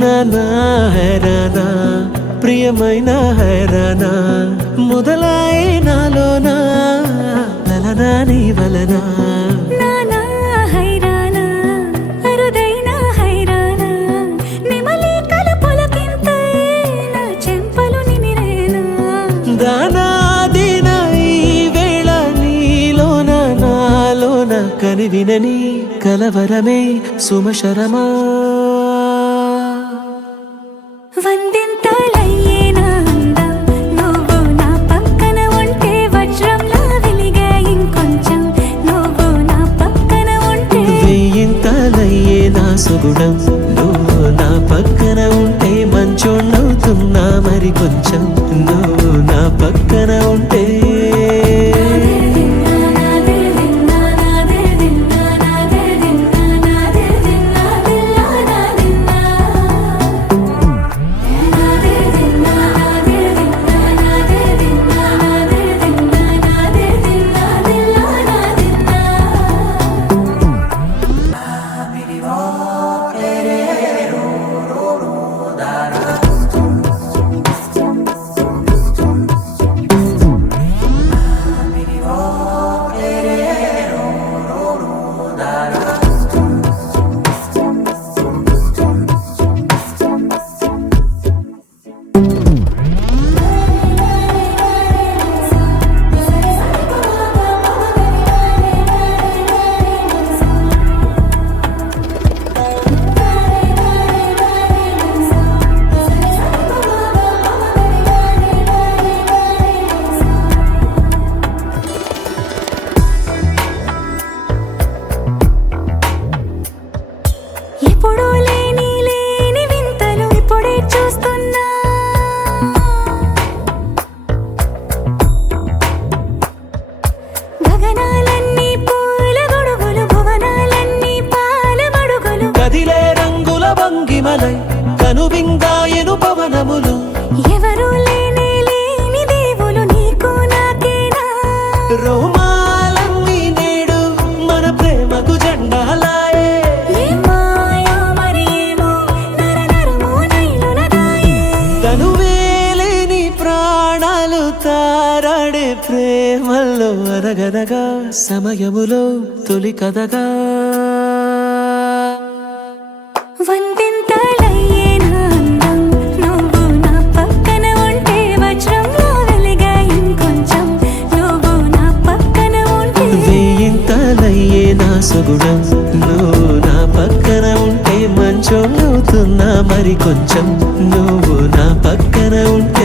నానా హైరానా ప్రియమైన హైరానా మొదలాయే నాలోనా లలనా నీ వలనా నానా హైరానా అరుదైన హైరానా నిమలి కలుపులకింతై నా చెంపలు నిమిరేనా దానాదిన ఈ వేళ నీలోన నాలోన కనివినని కలవరమే సుమశరమా వందింతలయ్యేనా అందం నువ్వు నా పక్కన ఉంటే వజ్రంలా వెలిగే ఇంకొంచెం నువ్వు నా పక్కన ఉంటే వెయ్యింతలయ్యే నా సుగుణం నువ్వు నా పక్కన ఉంటే మంచోణ్ణవుతున్నా మరి కొంచెం నువ్వు నా పక్కన ఉంటే ఎప్పుడూ లేని వింతలు ఇప్పుడే చూస్తున్నా గగనాలన్నీ పూల గొడుగులు భువనాలన్నీ పాల మడుగులు కదిలే రంగుల భంగిమలై కనువిందాయను పవనములు ఎవరూ లేని దేవులు నీకు నాకేనా రోమాలన్నీ నేడు మన ప్రేమకు జెండాలాయే ఏమాయో మరి ఏమో నరనరమో నైలునదాయే తనువేలేని ప్రాణాలు తారాడే ప్రేమల్లో అనగనగా సమయములో తొలి కథగా వందింతలయ్యేనా అందం నువ్వు నా పక్కన ఉంటే వజ్రంలా వెలిగే ఇంకొంచెం నువ్వు నా పక్కన ఉంటే వెయ్యింతలయ్యే నా సుగుణం నువ్వు నా పక్కన ఉంటే మంచోణ్ణవుతున్నా మరి కొంచెం నువ్వు నా పక్కన ఉంటే